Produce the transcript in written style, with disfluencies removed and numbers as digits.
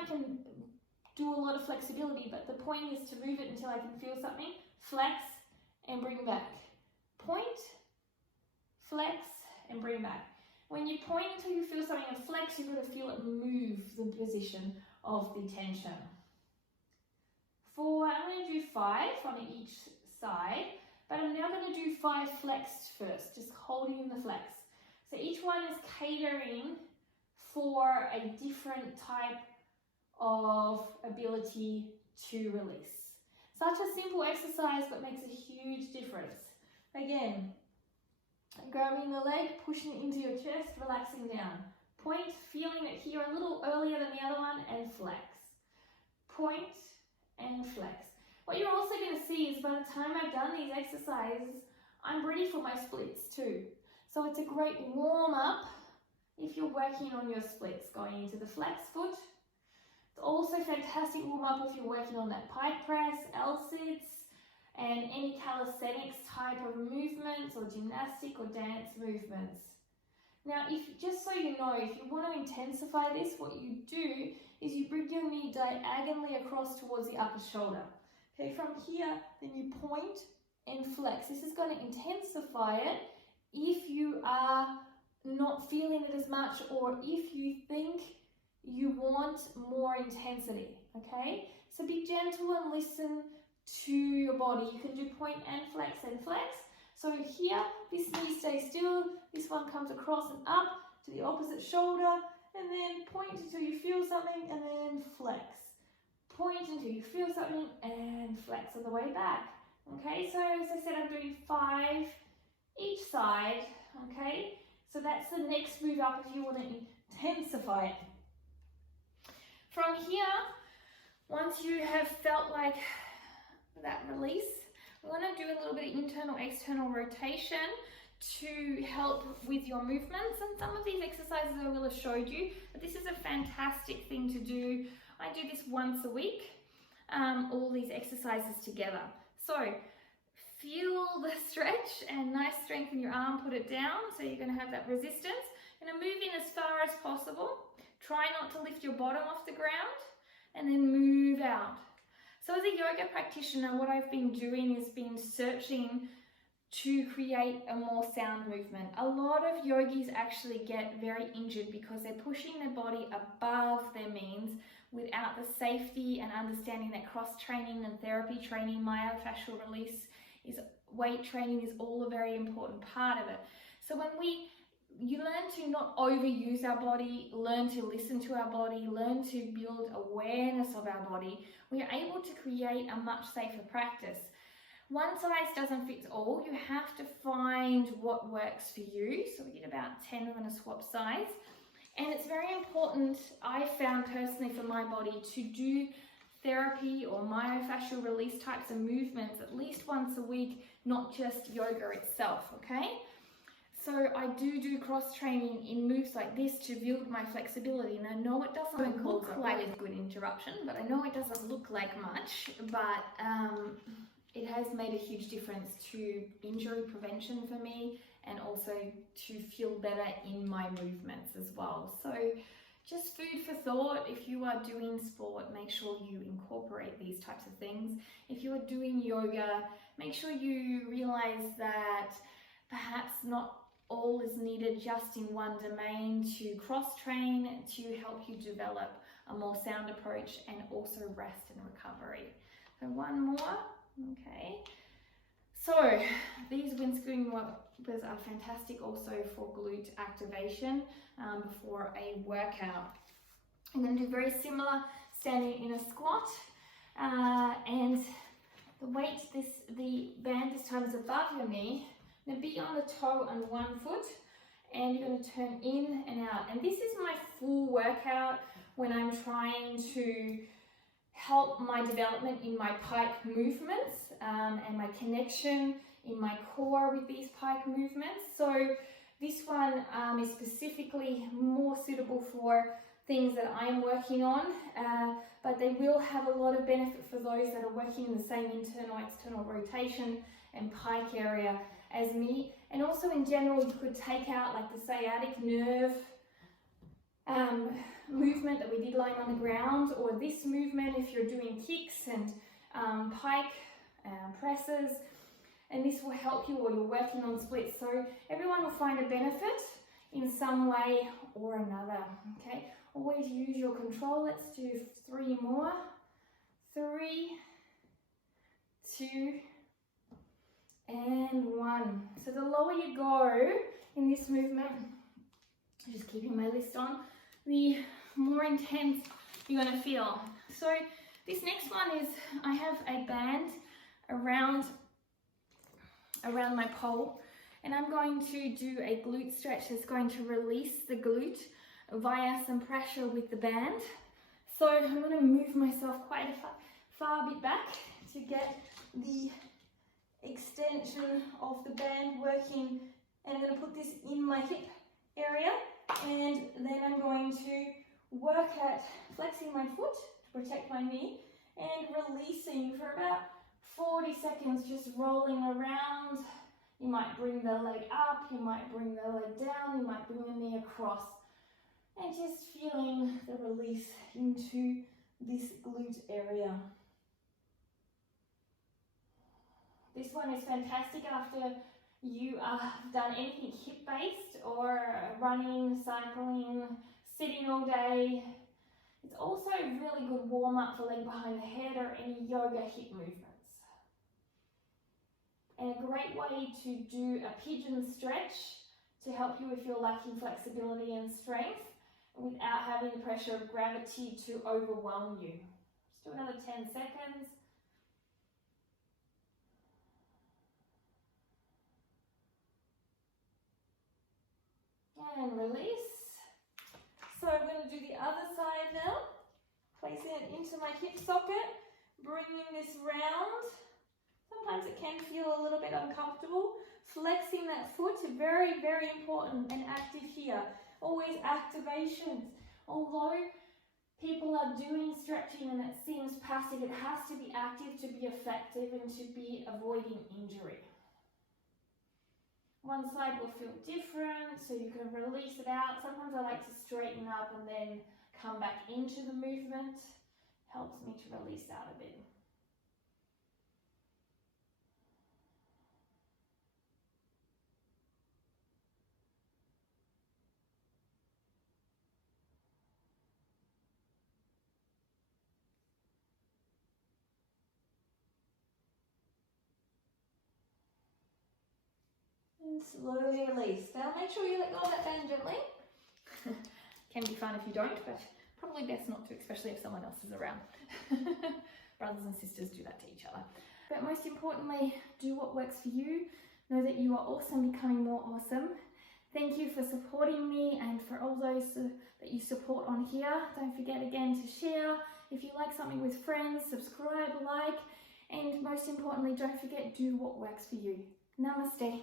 I can do a lot of flexibility, but the point is to move it until I can feel something, flex and bring back. Point, flex and bring back. When you point until you feel something and flex, you've got to feel it move the position of the tension. 4, I'm going to do 5 on each side, but I'm now going to do 5 flexed first, just holding in the flex. So each one is catering for a different type of ability to release. Such a simple exercise, but makes a huge difference. Again, grabbing the leg, pushing it into your chest, relaxing down. Point, feeling it here a little earlier than the other one, and flex. Point and flex. What you're also going to see is by the time I've done these exercises, I'm ready for my splits too. So it's a great warm up if you're working on your splits, going into the flex foot. It's also fantastic warm up if you're working on that pike press, L-sits, and any calisthenics type of movements or gymnastic or dance movements. Now, just so you know, if you want to intensify this, what you do is you bring your knee diagonally across towards the upper shoulder. Okay, from here, then you point and flex. This is going to intensify it if you are not feeling it as much, or if you think you want more intensity, okay? So be gentle and listen to your body. You can do point and flex and flex. So here, this knee stays still, this one comes across and up to the opposite shoulder, and then point until you feel something, and then flex. Point until you feel something, and flex on the way back. Okay, so as I said, I'm doing 5 each side, okay? So that's the next move up if you want to intensify it. From here, once you have felt like that release, we want to do a little bit of internal, external rotation to help with your movements. And some of these exercises I will have showed you, but this is a fantastic thing to do. I do this once a week, all these exercises together. So feel the stretch and nice strength in your arm, put it down. So you're going to have that resistance. You're going to move in as far as possible. Try not to lift your bottom off the ground, and then move out. So as a yoga practitioner, what I've been doing is been searching to create a more sound movement. A lot of yogis actually get very injured because they're pushing their body above their means without the safety and understanding that cross-training and therapy training, myofascial release, weight training is all a very important part of it. So when you learn to not overuse our body, learn to listen to our body, learn to build awareness of our body, we are able to create a much safer practice. One size doesn't fit all. You have to find what works for you. So we did about 10 of a swap size. And it's very important, I found personally for my body, to do therapy or myofascial release types of movements at least once a week, not just yoga itself, okay? So I do cross-training in moves like this to build my flexibility. And I know it doesn't look like a good interruption, but I know it doesn't look like much, but it has made a huge difference to injury prevention for me, and also to feel better in my movements as well. So just food for thought. If you are doing sport, make sure you incorporate these types of things. If you are doing yoga, make sure you realize that perhaps not all is needed just in one domain. To cross-train to help you develop a more sound approach, and also rest and recovery. So one more, okay. So these windscreen workers are fantastic also for glute activation before a workout. I'm going to do very similar, standing in a squat, and the weight, the band this time is above your knee. Now be on the toe on one foot, and you're going to turn in and out. And this is my full workout when I'm trying to help my development in my pike movements and my connection in my core with these pike movements. So this one is specifically more suitable for things that I'm working on, but they will have a lot of benefit for those that are working in the same internal, external rotation and pike area as me. And also in general, you could take out like the sciatic nerve movement that we did lying on the ground, or this movement if you're doing kicks and pike presses, and this will help you, or you're working on splits. So everyone will find a benefit in some way or another. Okay, always use your control. Let's do 3 more. 3, 2, and 1. So the lower you go in this movement, just keeping my list on, the more intense you're going to feel. So this next one is, I have a band around my pole, and I'm going to do a glute stretch that's going to release the glute via some pressure with the band. So I'm going to move myself quite a far bit back to get the extension of the band working, and I'm going to put this in my hip area, and then I'm going to work at flexing my foot to protect my knee and releasing for about 40 seconds, just rolling around. You might bring the leg up, you might bring the leg down, you might bring the knee across, and just feeling the release into this glute area. This one is fantastic after you have done anything hip-based, or running, cycling, sitting all day. It's also a really good warm-up for leg behind the head or any yoga hip movements. And a great way to do a pigeon stretch to help you if you're lacking flexibility and strength without having the pressure of gravity to overwhelm you. Let's do another 10 seconds. And release. So I'm going to do the other side now. Placing it into my hip socket, bringing this round. Sometimes it can feel a little bit uncomfortable. Flexing that foot, very, very important and active here. Always activations. Although people are doing stretching and it seems passive, it has to be active to be effective and to be avoiding injury. One side will feel different, so you can release it out. Sometimes I like to straighten up and then come back into the movement. Helps me to release out a bit. And slowly release. Now make sure you let go of that band gently. Can be fun if you don't, but probably best not to, especially if someone else is around. Brothers and sisters do that to each other. But most importantly, do what works for you. Know that you are awesome, becoming more awesome. Thank you for supporting me and for all those that you support on here. Don't forget again to share. If you like something with friends, subscribe, like, and most importantly, don't forget, do what works for you. Namaste.